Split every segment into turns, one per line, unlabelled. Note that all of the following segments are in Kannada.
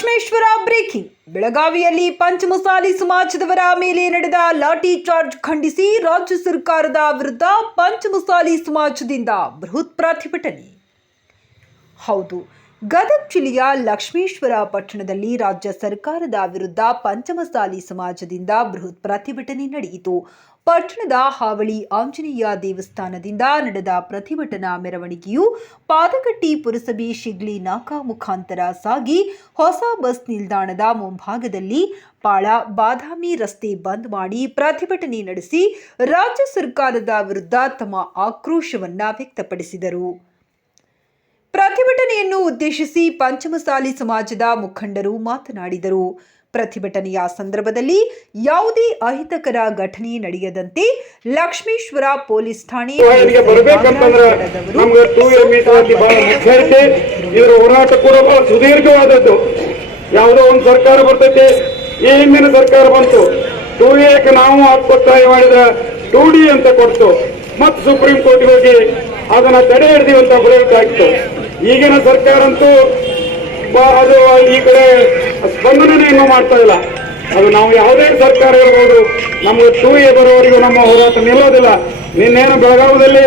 ಲಕ್ಷ್ಮೇಶ್ವರ ಬ್ರೇಕಿ ಬೆಳಗಾವಿಯಲ್ಲಿ ಪಂಚಮಸಾಲಿ ಸಮಾಜದವರ ಮೇಲೆ ನಡೆದ ಲಾಠಿ ಚಾರ್ಜ್ ಖಂಡಿಸಿ ರಾಜ್ಯ ಸರ್ಕಾರದ ವಿರುದ್ಧ ಪಂಚಮಸಾಲಿ ಸಮಾಜದಿಂದ ಬೃಹತ್ ಪ್ರತಿಭಟನೆ. ಹೌದು ಗದಗ ಜಿಲ್ಲೆಯ ಲಕ್ಷ್ಮೇಶ್ವರ ಪಟ್ಟಣದಲ್ಲಿ ರಾಜ್ಯ ಸರ್ಕಾರದ ವಿರುದ್ಧ ಪಂಚಮಸಾಲಿ ಸಮಾಜದಿಂದ ಬೃಹತ್ ಪ್ರತಿಭಟನೆ ನಡೆಯಿತು. ಪಟ್ಟಣದ ಹಾವಳಿ ಆಂಜನೇಯ ದೇವಸ್ಥಾನದಿಂದ ನಡೆದ ಪ್ರತಿಭಟನಾ ಮೆರವಣಿಗೆಯು ಪಾದಗಟ್ಟಿ ಪುರಸಭೆ ಶಿಗ್ಲಿ ನಾಕಾ ಮುಖಾಂತರ ಸಾಗಿ ಹೊಸ ಬಸ್ ನಿಲ್ದಾಣದ ಮುಂಭಾಗದಲ್ಲಿ ಪಾಳ ಬಾದಾಮಿ ರಸ್ತೆ ಬಂದ್ ಮಾಡಿ ಪ್ರತಿಭಟನೆ ನಡೆಸಿ ರಾಜ್ಯ ಸರ್ಕಾರದ ವಿರುದ್ಧ ತಮ್ಮ ಆಕ್ರೋಶವನ್ನು ವ್ಯಕ್ತಪಡಿಸಿದರು. ಪ್ರತಿಭಟನೆಯನ್ನು ಉದ್ದೇಶಿಸಿ ಪಂಚಮಸಾಲಿ ಸಮಾಜದ ಮುಖಂಡರು ಮಾತನಾಡಿದರು. ಪ್ರತಿಭಟನೆಯ ಸಂದರ್ಭದಲ್ಲಿ ಯಾವುದೇ ಅಹಿತಕರ ಘಟನೆ ನಡೆಯದಂತೆ ಲಕ್ಷ್ಮೇಶ್ವರ ಪೊಲೀಸ್ ಠಾಣೆ
ಇದರ ಹೋರಾಟ ಕೂಡ ಬಹಳ ಸುದೀರ್ಘವಾದದ್ದು. ಯಾವುದೋ ಒಂದು ಸರ್ಕಾರ ಬರ್ತೈತೆ ಈ ಹಿಂದಿನ ಸರ್ಕಾರ ಬಂತು. ಟೂ ಎಕ್ಕೆ ನಾವು ಒತ್ತಾಯ ಮಾಡಿದ ಟೂ ಡಿ ಅಂತ ಕೊಡ್ತು. ಮತ್ತೆ ಸುಪ್ರೀಂ ಕೋರ್ಟ್ಗೆ ಹೋಗಿ ಅದನ್ನ ತಡೆ ಹಿಡಿದಿವಂತ ಅಂತ ಬರೆಯಕ್ಕೆ ಆಗ್ತು ಈಗಿನ ಸರ್ಕಾರ ಅಂತೂ ಅದು ಈ ಕಡೆ ಸ್ಪಂದನೆಯನ್ನು ಮಾಡ್ತಾ ಇಲ್ಲ. ಅದು ನಾವು ಯಾವುದೇ ಸರ್ಕಾರ ಇರ್ಬೋದು, ನಮ್ಗೆ ಟೂ ಎ ಬರೋವರೆಗೂ ನಮ್ಮ ಹೋರಾಟ ನಿಲ್ಲೋದಿಲ್ಲ. ನಿನ್ನೇನು ಬೆಳಗಾವದಲ್ಲಿ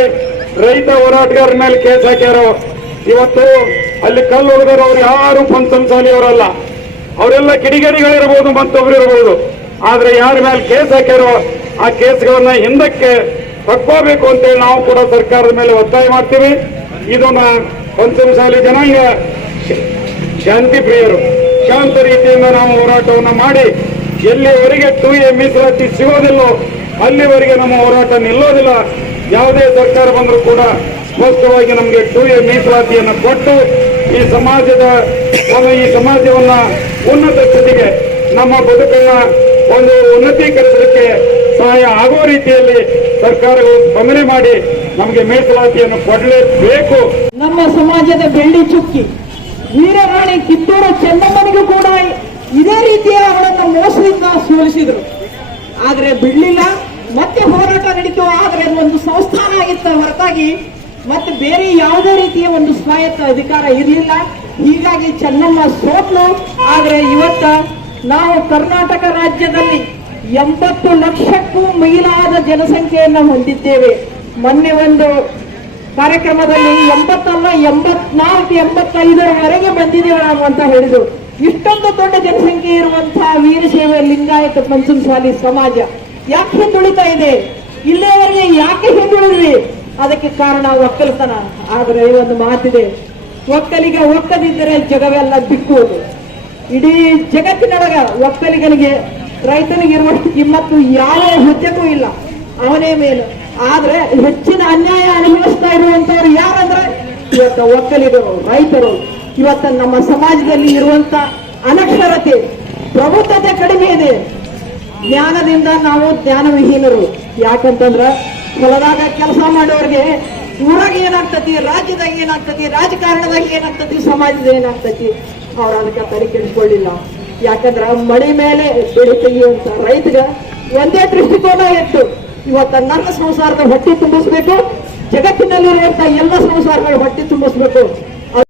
ರೈತ ಹೋರಾಟಗಾರರ ಮೇಲೆ ಕೇಸ್ ಹಾಕ್ಯಾರೋ, ಇವತ್ತು ಅಲ್ಲಿ ಕಲ್ಲು ಹೊಡೆದವರು ಅವ್ರು ಯಾರು ಪಂಚಮಸಾಲಿಯವರಲ್ಲ ಅವರೆಲ್ಲ ಕಿಡಿಗೇಡಿಗಳಿರ್ಬೋದು, ಮತ್ತೊಬ್ರು ಇರ್ಬೋದು. ಆದ್ರೆ ಯಾರ ಮೇಲೆ ಕೇಸ್ ಹಾಕ್ಯಾರೋ, ಆ ಕೇಸ್ಗಳನ್ನ ಹಿಂದಕ್ಕೆ ತಕ್ಕೋಬೇಕು ಅಂತೇಳಿ ನಾವು ಕೂಡ ಸರ್ಕಾರದ ಮೇಲೆ ಒತ್ತಾಯ ಮಾಡ್ತೀವಿ. ಇದನ್ನ ಪಂಚಮಸಾಲಿ ಜನಾಂಗ. ಶಾಂತಿ ಪ್ರಿಯರು, ಶಾಂತ ರೀತಿಯಿಂದ ನಾವು ಹೋರಾಟವನ್ನು ಮಾಡಿ ಎಲ್ಲಿವರೆಗೆ ಟು ಎ ಮೀಸಲಾತಿ ಸಿಗೋದಿಲ್ಲೋ ಅಲ್ಲಿವರೆಗೆ ನಮ್ಮ ಹೋರಾಟ ನಿಲ್ಲೋದಿಲ್ಲ. ಯಾವುದೇ ಸರ್ಕಾರ ಬಂದರೂ ಕೂಡ ಸ್ಪಷ್ಟವಾಗಿ ನಮಗೆ ಟು ಎ ಮೀಸಲಾತಿಯನ್ನು ಕೊಟ್ಟು ಈ ಸಮಾಜದ ಈ ಸಮಾಜವನ್ನ ಉನ್ನತ ಸ್ಥಿತಿಗೆ, ನಮ್ಮ ಬದುಕನ್ನ ಒಂದು ಉನ್ನತೀಕರಿಸಲಿಕ್ಕೆ ಸಹಾಯ ಆಗೋ ರೀತಿಯಲ್ಲಿ ಸರ್ಕಾರಗಳು ಸ್ಪಂದನೆ ಮಾಡಿ ನಮಗೆ ಮೀಸಲಾತಿಯನ್ನು ಕೊಡಲೇಬೇಕು.
ನಮ್ಮ ಸಮಾಜದ ಬೆಳ್ಳಿ ಚುಕ್ಕಿ, ವೀರರಾಣಿ ಕಿತ್ತೂರು ಚೆನ್ನಮ್ಮನಿಗೂ ಕೂಡ ಇದೇ ರೀತಿಯ ಅವಳನ್ನು ಮೋಸದಿಂದ ಸೋಲಿಸಿದ್ರು. ಆದ್ರೆ ಬಿಡ್ಲಿಲ್ಲ, ಮತ್ತೆ ಹೋರಾಟ ನಡೀತು, ಆದ್ರೆ ಒಂದು ಸಂಸ್ಥಾನ ಆಗಿತ್ತು ಹೊರತಾಗಿ ಮತ್ತೆ ಬೇರೆ ಯಾವುದೇ ರೀತಿಯ ಒಂದು ಸ್ವಾಯತ್ತ ಅಧಿಕಾರ ಇರಲಿಲ್ಲ. ಹೀಗಾಗಿ ಚೆನ್ನಮ್ಮ ಸೋತ್ಲು. ಆದ್ರೆ ಇವತ್ತ ನಾವು ಕರ್ನಾಟಕ ರಾಜ್ಯದಲ್ಲಿ ಎಂಬತ್ತು ಲಕ್ಷಕ್ಕೂ ಮೀಲಾದ ಜನಸಂಖ್ಯೆಯನ್ನು ಹೊಂದಿದ್ದೇವೆ. ಮೊನ್ನೆ ಒಂದು ಕಾರ್ಯಕ್ರಮದಲ್ಲಿ ಎಂಬತ್ತಲ್ಲ, ಎಂಬತ್ನಾಲ್ಕು, ಎಂಬತ್ತೈದರವರೆಗೆ ಬಂದಿದ್ದೇವೆ ನಾವು ಅಂತ ಹೇಳಿದ್ರು. ಇಷ್ಟೊಂದು ದೊಡ್ಡ ಜನಸಂಖ್ಯೆ ಇರುವಂತಹ ವೀರಶೈವ ಲಿಂಗಾಯತ ಪಂಚಮಸಾಲಿ ಸಮಾಜ ಯಾಕೆ ಹಿಂದುಳಿತಾ ಇದೆ? ಇಲ್ಲಿಯವರೆಗೆ ಯಾಕೆ ಹಿಂದುಳಿದ್ರಿ? ಅದಕ್ಕೆ ಕಾರಣ ಒಕ್ಕಲತನ ಆದ್ರೆ ಒಂದು ಮಾತಿದೆ, ಒಕ್ಕಲಿಗ ಒಕ್ಕದಿದ್ದರೆ ಜಗವೆಲ್ಲ ಬಿಕ್ಕುವುದು. ಇಡೀ ಜಗತ್ತಿನೊಳಗ ಒಕ್ಕಲಿಗನಿಗೆ ರೈತನಿಗಿರುವಷ್ಟು ಇವತ್ತು ಯಾವ ಹುದ್ದೆಗೂ ಇಲ್ಲ, ಅವನೇ ಮೇಲು. ಆದ್ರೆ ಹೆಚ್ಚಿನ ಅನ್ಯಾಯ ಅನುಭವಿಸ್ತಾ ಇರುವಂತವ್ರು ಯಾರಂದ್ರೆ, ಇವತ್ತು ಒಕ್ಕಲಿಗರು, ರೈತರು. ಇವತ್ತ ನಮ್ಮ ಸಮಾಜದಲ್ಲಿ ಇರುವಂತ ಅನಕ್ಷರತೆ ಪ್ರಭುತ್ವತೆ ಕಡಿಮೆ ಇದೆ. ಜ್ಞಾನದಿಂದ ನಾವು ಜ್ಞಾನವಿಹೀನರು. ಯಾಕಂತಂದ್ರ ಹೊಲದಾಗ ಕೆಲಸ ಮಾಡೋರಿಗೆ ಊರಾಗ ಏನಾಗ್ತತಿ, ರಾಜ್ಯದಾಗ ಏನಾಗ್ತತಿ, ರಾಜಕಾರಣದಾಗ ಏನಾಗ್ತತಿ ಸಮಾಜದ ಏನಾಗ್ತತಿ, ಅವ್ರ ಅದಕ್ಕೆ ತಲೆ ಕೆಡಿಸ್ಕೊಳ್ಳಿಲ್ಲ. ಯಾಕಂದ್ರ ಮಳಿ ಮೇಲೆ ಬೆಳೆ ತೆಗೆಯುವಂತ ರೈತಗ ಒಂದೇ ದೃಷ್ಟಿಕೋನ ಇತ್ತು. ಇವತ್ತ ನನ್ನ ಸಂಸಾರದ ಹೊಟ್ಟೆ ತುಂಬಿಸ್ಬೇಕು, ಜಗತ್ತಿನಲ್ಲಿರುವಂತ ಎಲ್ಲ ಸಂಸಾರಗಳು ಹೊಟ್ಟೆ ತುಂಬಿಸ್ಬೇಕು.